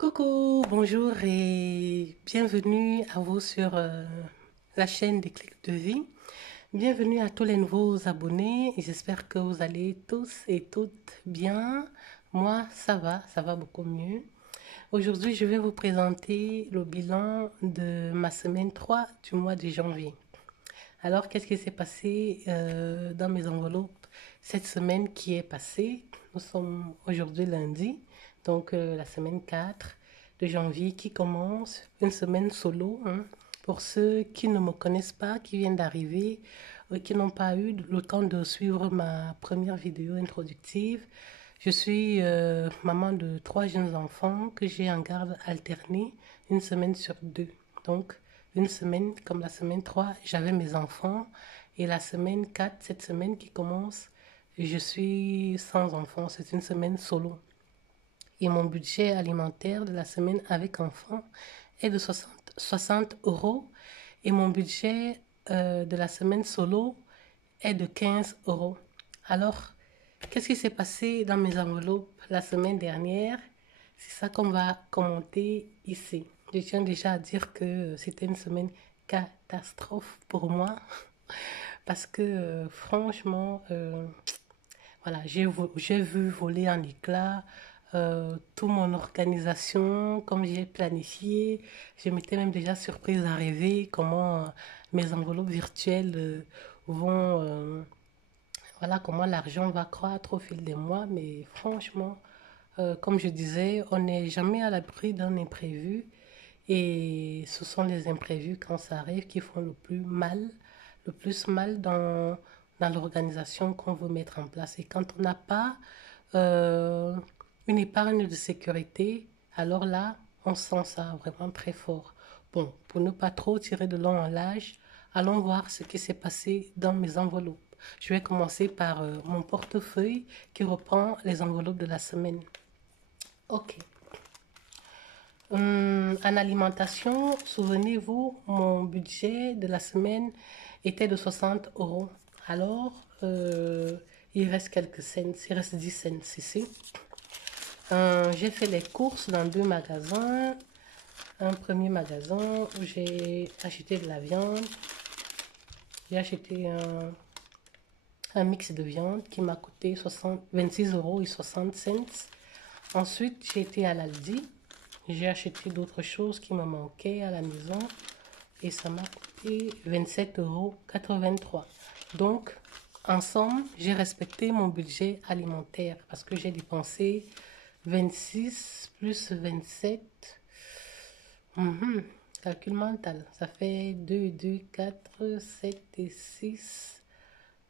Coucou, bonjour et bienvenue à vous sur la chaîne des clics de vie. Bienvenue à tous les nouveaux abonnés et j'espère que vous allez tous et toutes bien. Moi, ça va beaucoup mieux. Aujourd'hui, je vais vous présenter le bilan de ma semaine 3 du mois de janvier. Alors, qu'est-ce qui s'est passé dans mes enveloppes cette semaine qui est passée? Nous sommes aujourd'hui lundi, donc la semaine 4 de janvier qui commence, une semaine solo, hein. Pour ceux qui ne me connaissent pas, qui viennent d'arriver, qui n'ont pas eu le temps de suivre ma première vidéo introductive, je suis maman de 3 jeunes enfants que j'ai en garde alternée une semaine sur deux. Donc, une semaine, comme la semaine 3 j'avais mes enfants. Et la semaine 4 cette semaine qui commence, je suis sans enfants. C'est une semaine solo. Et mon budget alimentaire de la semaine avec enfants est de 60 euros. Et mon budget de la semaine solo est de 15 euros. Alors, qu'est-ce qui s'est passé dans mes enveloppes la semaine dernière? C'est ça qu'on va commenter ici. Je tiens déjà à dire que c'était une semaine catastrophe pour moi parce que franchement, voilà, j'ai vu voler en éclats toute mon organisation comme j'ai planifié. Je m'étais même déjà surprise à rêver comment mes enveloppes virtuelles vont, voilà, comment l'argent va croître au fil des mois. Mais franchement, comme je disais, on n'est jamais à l'abri d'un imprévu. Et ce sont les imprévus quand ça arrive qui font le plus mal dans l'organisation qu'on veut mettre en place. Et quand on n'a pas euh, une épargne de sécurité, alors là, on sent ça vraiment très fort. Bon, pour ne pas trop tirer de long en large, allons voir ce qui s'est passé dans mes enveloppes. Je vais commencer par mon portefeuille qui reprend les enveloppes de la semaine. Ok. En alimentation, souvenez-vous, mon budget de la semaine était de 60 euros. Alors, il reste quelques cents, il reste 10 cents ici. J'ai fait les courses dans deux magasins. Un premier magasin où j'ai acheté de la viande. J'ai acheté un mix de viande qui m'a coûté 26 euros et 60 cents. Ensuite, j'ai été à l'Aldi. J'ai acheté d'autres choses qui me manquaient à la maison et ça m'a coûté 27,83 €. Donc, ensemble, j'ai respecté mon budget alimentaire parce que j'ai dépensé 26 plus 27. Calcul mental, ça fait 2, 2, 4, 7 et 6.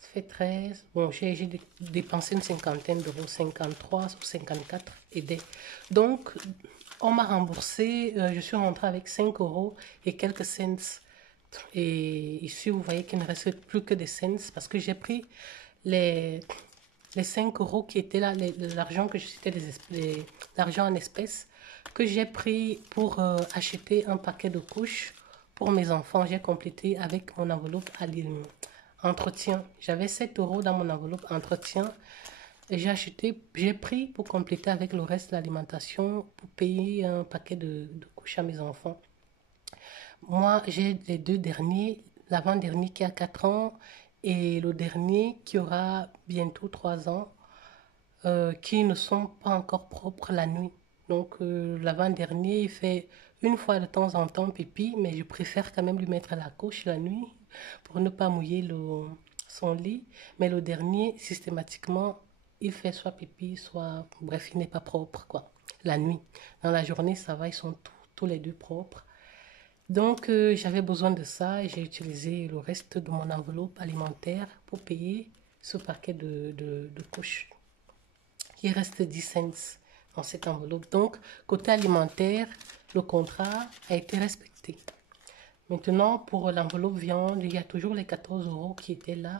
Ça fait 13. Bon, j'ai dépensé une cinquantaine d'euros, 53 ou 54 et des. Donc, on m'a remboursé, je suis rentrée avec 5 euros et quelques cents. Et ici, vous voyez qu'il ne reste plus que des cents parce que j'ai pris les, les 5 euros qui étaient là, l'argent que c'était l'argent en espèces que j'ai pris pour acheter un paquet de couches pour mes enfants. J'ai complété avec mon enveloppe à entretien. J'avais 7 euros dans mon enveloppe entretien. Et j'ai pris pour compléter avec le reste de l'alimentation pour payer un paquet de couches à mes enfants. Moi, j'ai les deux derniers, l'avant-dernier qui a 4 ans et le dernier qui aura bientôt 3 ans, qui ne sont pas encore propres la nuit. Donc, l'avant-dernier, il fait une fois de temps en temps pipi, mais je préfère quand même lui mettre à la couche la nuit pour ne pas mouiller son lit. Mais le dernier, systématiquement, il fait soit pipi, soit... Bref, il n'est pas propre, quoi, la nuit. Dans la journée, ça va, ils sont tous les deux propres. Donc, j'avais besoin de ça et j'ai utilisé le reste de mon enveloppe alimentaire pour payer ce paquet de couches. Il reste 10 cents dans cette enveloppe. Donc, côté alimentaire, le contrat a été respecté. Maintenant, pour l'enveloppe viande, il y a toujours les 14 euros qui étaient là.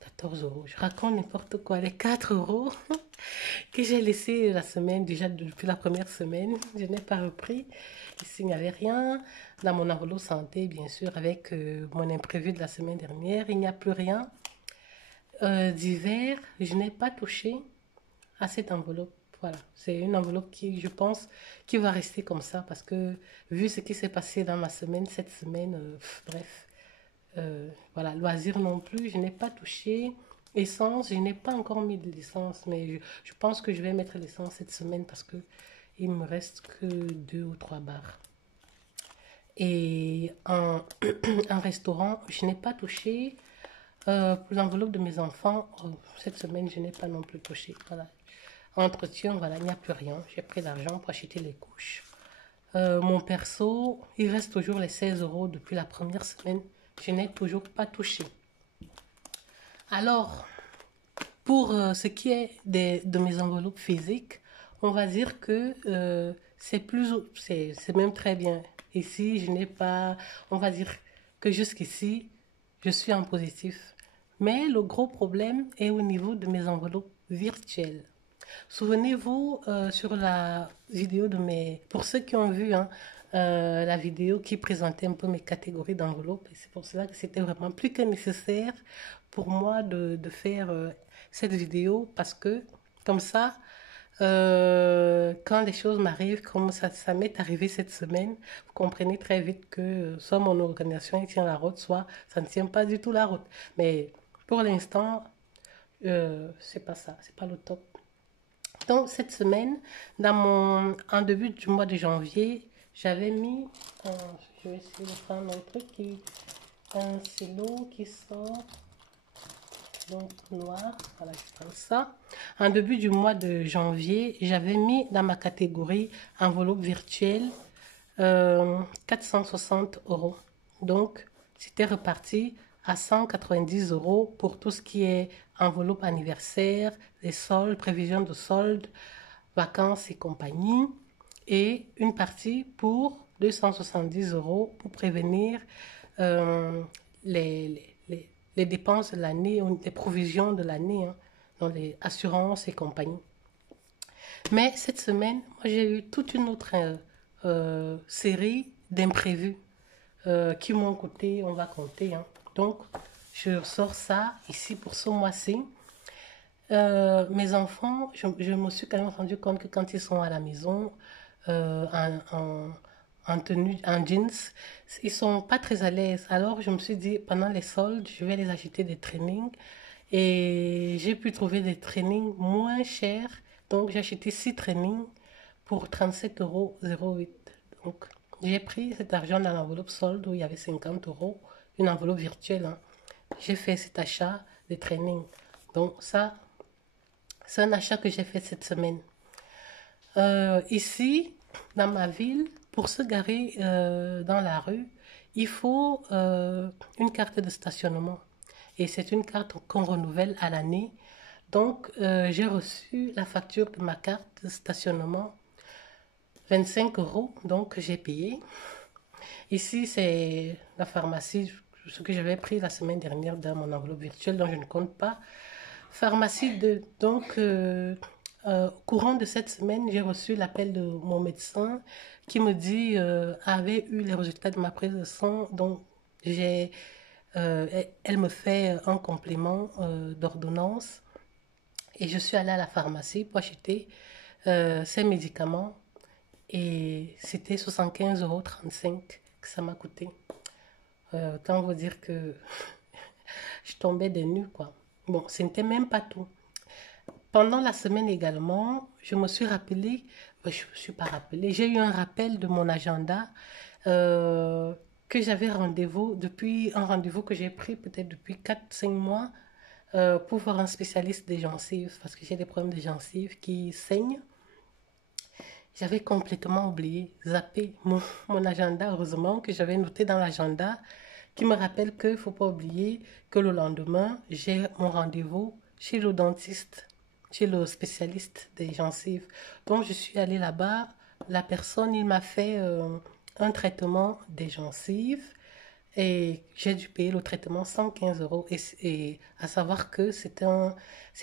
14 euros, je raconte n'importe quoi. Les 4 euros que j'ai laissés la semaine, déjà depuis la première semaine, je n'ai pas repris. Ici, il n'y avait rien. Dans mon enveloppe santé, bien sûr, avec mon imprévu de la semaine dernière, il n'y a plus rien. D'hiver, je n'ai pas touché à cette enveloppe. voilà, c'est une enveloppe qui, je pense, qui va rester comme ça parce que vu ce qui s'est passé dans ma semaine, cette semaine, bref, voilà, loisir non plus, je n'ai pas touché. Essence, je n'ai pas encore mis de l'essence, mais je pense que je vais mettre l'essence cette semaine parce que il me reste que 2 ou 3 barres. Et un restaurant, je n'ai pas touché. Pour l'enveloppe de mes enfants, cette semaine, je n'ai pas non plus touché. Voilà. Entretien, voilà, il n'y a plus rien. J'ai pris l'argent pour acheter les couches. Mon perso, il reste toujours les 16 euros depuis la première semaine. Je n'ai toujours pas touché. Alors, pour ce qui est de mes enveloppes physiques, on va dire que c'est même très bien. Ici, je n'ai pas, on va dire que jusqu'ici, je suis en positif. Mais le gros problème est au niveau de mes enveloppes virtuelles. Souvenez-vous sur la vidéo pour ceux qui ont vu hein, la vidéo qui présentait un peu mes catégories d'enveloppes, et c'est pour cela que c'était vraiment plus que nécessaire pour moi de faire cette vidéo parce que comme ça, quand les choses m'arrivent, comme ça m'est arrivé cette semaine, vous comprenez très vite que soit mon organisation tient la route, soit ça ne tient pas du tout la route. Mais pour l'instant, c'est pas ça, c'est pas le top. Donc, cette semaine, en début du mois de janvier, j'avais mis, je vais essayer de prendre un truc un stylo qui sort, donc noir, voilà, je prends ça. En début du mois de janvier, j'avais mis dans ma catégorie enveloppe virtuelle 460 euros. Donc, c'était reparti à 190 euros pour tout ce qui est enveloppe anniversaire, les soldes, prévision de soldes, vacances et compagnie. Et une partie pour 270 euros pour prévenir euh, les dépenses de l'année, les provisions de l'année, hein, dans les assurances et compagnie. Mais cette semaine, moi, j'ai eu toute une autre série d'imprévus qui m'ont coûté, on va compter. Hein. Donc, je sors ça ici pour ce mois-ci. Mes enfants, je me suis quand même rendu compte que quand ils sont à la maison, euh, en, en, en tenue, en jeans, ils sont pas très à l'aise. Alors, je me suis dit, pendant les soldes, je vais les acheter des trainings. Et j'ai pu trouver des trainings moins chers. Donc, j'ai acheté 6 trainings pour 37,08 €. Donc, j'ai pris cet argent dans l'enveloppe solde où il y avait 50 euros, une enveloppe virtuelle. Hein. J'ai fait cet achat de training. Donc, ça, c'est un achat que j'ai fait cette semaine. Ici, dans ma ville, pour se garer dans la rue, il faut une carte de stationnement. Et c'est une carte qu'on renouvelle à l'année. Donc, j'ai reçu la facture de ma carte de stationnement, 25 euros, donc j'ai payé. Ici, c'est la pharmacie, ce que j'avais pris la semaine dernière dans mon enveloppe virtuelle, dont je ne compte pas. Pharmacie de. Donc, au courant de cette semaine, j'ai reçu l'appel de mon médecin qui me dit avait eu les résultats de ma prise de sang. Donc, elle me fait un complément d'ordonnance et je suis allée à la pharmacie pour acheter ces médicaments et c'était 75,35 € que ça m'a coûté. Autant vous dire que je tombais des nues, quoi. Bon, ce n'était même pas tout. Pendant la semaine également, je me suis rappelé, je ne me suis pas rappelé, j'ai eu un rappel de mon agenda euh, que j'avais rendez-vous depuis un rendez-vous que j'ai pris peut-être depuis 4 5 mois pour voir un spécialiste des gencives parce que j'ai des problèmes de gencives qui saignent. J'avais complètement oublié, zappé mon agenda. Heureusement que j'avais noté dans l'agenda qui me rappelle qu'il ne faut pas oublier que le lendemain, j'ai mon rendez-vous chez le dentiste, chez le spécialiste des gencives. Donc, je suis allée là-bas. La personne, il m'a fait un traitement des gencives et j'ai dû payer le traitement 115 euros. Et à savoir que c'est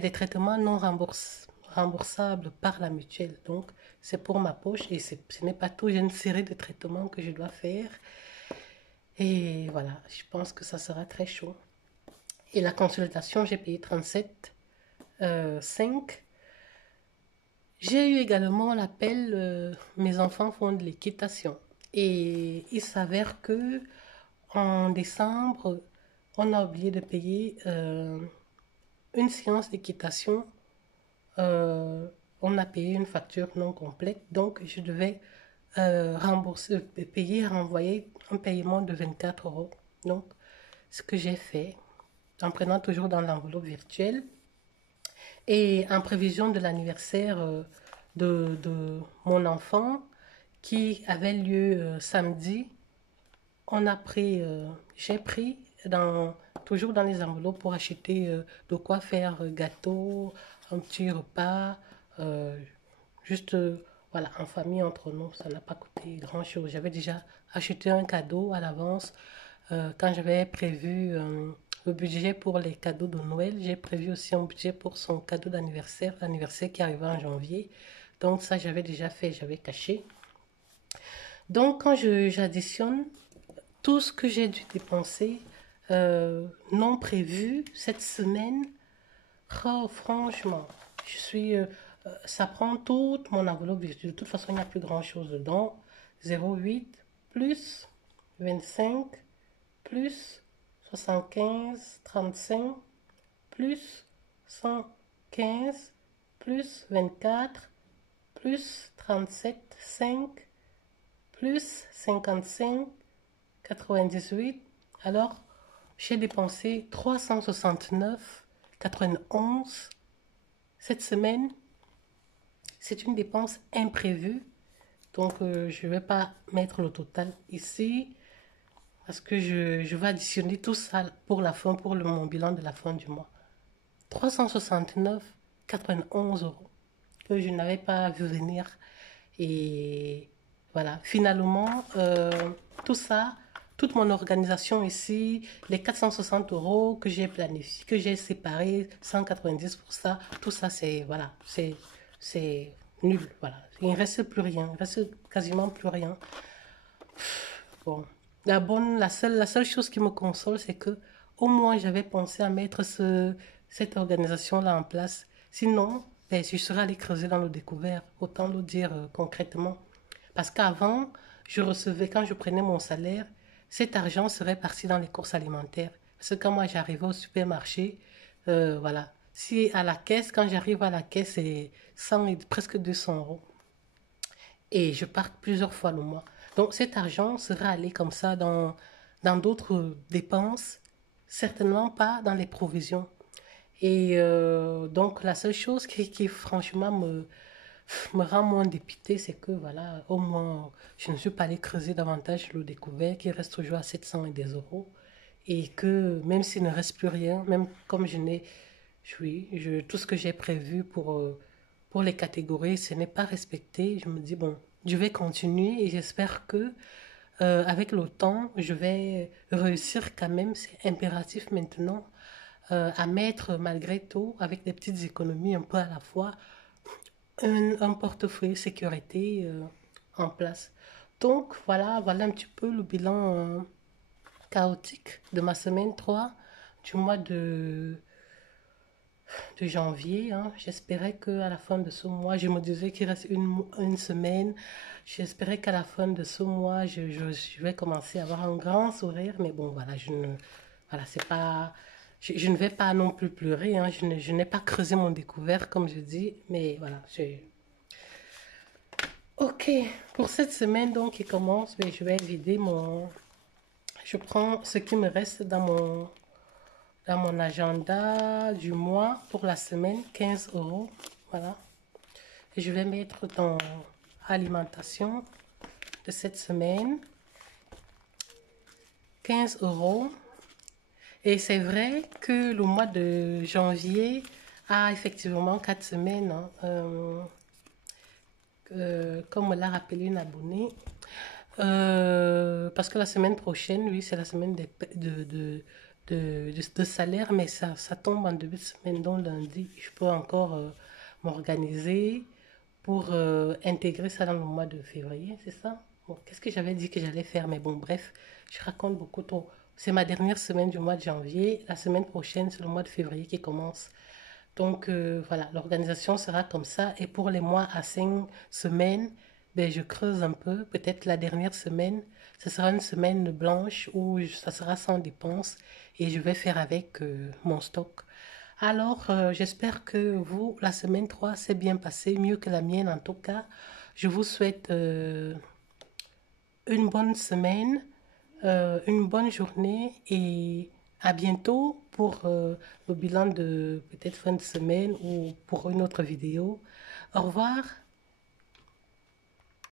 des traitements non remboursables par la mutuelle. Donc, c'est pour ma poche et ce n'est pas tout. J'ai une série de traitements que je dois faire. Et voilà, je pense que ça sera très chaud. Et la consultation, j'ai payé 37,5 €. J'ai eu également l'appel, mes enfants font de l'équitation. Et il s'avère que en décembre, on a oublié de payer une séance d'équitation. euh, on a payé une facture non complète, donc je devais rembourser, payer, renvoyer un paiement de 24 euros. Donc, ce que j'ai fait, en prenant toujours dans l'enveloppe virtuelle, et en prévision de l'anniversaire de mon enfant qui avait lieu samedi, j'ai pris toujours dans les enveloppes pour acheter de quoi faire gâteau, un petit repas, euh, juste voilà, en famille entre nous, ça n'a pas coûté grand-chose. J'avais déjà acheté un cadeau à l'avance quand j'avais prévu le budget pour les cadeaux de Noël. J'ai prévu aussi un budget pour son cadeau d'anniversaire, l'anniversaire qui arrivait en janvier. Donc ça, j'avais déjà fait, j'avais caché. Donc quand j'additionne tout ce que j'ai dû dépenser non prévu cette semaine, oh, franchement, ça prend toute mon enveloppe virtuelle. De toute façon, il n'y a plus grand-chose dedans. 0,8 plus 25 plus 75, 35 plus 115 plus 24 plus 37, 5 plus 55, 98. Alors, j'ai dépensé 369,91 cette semaine. C'est une dépense imprévue. Donc, je ne vais pas mettre le total ici parce que je vais additionner tout ça pour la fin, pour mon bilan de la fin du mois. 369,91 euros que je n'avais pas vu venir. Et voilà, finalement, tout ça, toute mon organisation ici, les 460 euros que j'ai planifié, que j'ai séparé, 190 pour ça, tout ça, c'est voilà, c'est nul. Voilà, il ne reste plus rien, il ne reste quasiment plus rien. Bon, la seule chose qui me console, c'est que au moins j'avais pensé à mettre cette organisation-là en place. Sinon, ben, je serais allé creuser dans le découvert, autant le dire concrètement. Parce qu'avant, quand je prenais mon salaire, cet argent serait parti dans les courses alimentaires. Parce que quand moi j'arrivais au supermarché, voilà. Si à la caisse, quand j'arrive à la caisse, c'est 100 et presque 200 euros et je pars plusieurs fois le mois. Donc cet argent sera allé comme ça dans d'autres dépenses, certainement pas dans les provisions. Et donc la seule chose qui franchement me rend moins dépité, c'est que voilà, au moins je ne suis pas allé creuser davantage le découvert qui reste toujours à 700 et des euros. Et que même s'il ne reste plus rien, même comme tout ce que j'ai prévu pour les catégories, ce n'est pas respecté. Je me dis, bon, je vais continuer et j'espère que avec le temps, je vais réussir quand même. C'est impératif maintenant à mettre malgré tout, avec des petites économies un peu à la fois, un portefeuille sécurité en place. Donc voilà un petit peu le bilan chaotique de ma semaine 3 du mois de janvier. Hein. J'espérais qu'à la fin de ce mois, je me disais qu'il reste une semaine. J'espérais qu'à la fin de ce mois, je vais commencer à avoir un grand sourire. Mais bon, voilà, voilà, c'est pas, je ne vais pas non plus pleurer. Hein. Je n'ai pas creusé mon découvert, comme je dis. Mais voilà, Ok, pour cette semaine donc qui commence, ben, je vais vider mon... Je prends ce qui me reste dans mon agenda du mois pour la semaine, 15 euros. Voilà. Et je vais mettre dans alimentation de cette semaine, 15 euros. Et c'est vrai que le mois de janvier a effectivement 4 semaines, hein, comme me l'a rappelé une abonnée. Parce que la semaine prochaine, oui, c'est la semaine de salaire, mais ça tombe en début de semaine, donc lundi, je peux encore m'organiser pour intégrer ça dans le mois de février, c'est ça? Bon, qu'est-ce que j'avais dit que j'allais faire? Mais bon, bref, je raconte beaucoup trop. C'est ma dernière semaine du mois de janvier. La semaine prochaine, c'est le mois de février qui commence. Donc voilà, l'organisation sera comme ça. Et pour les mois à 5 semaines, ben, je creuse un peu. Peut-être la dernière semaine, ce sera une semaine blanche où ça sera sans dépense et je vais faire avec mon stock. Alors, j'espère que vous, la semaine 3 s'est bien passée, mieux que la mienne en tout cas. Je vous souhaite une bonne semaine, une bonne journée et à bientôt pour le bilan de peut-être fin de semaine ou pour une autre vidéo. Au revoir.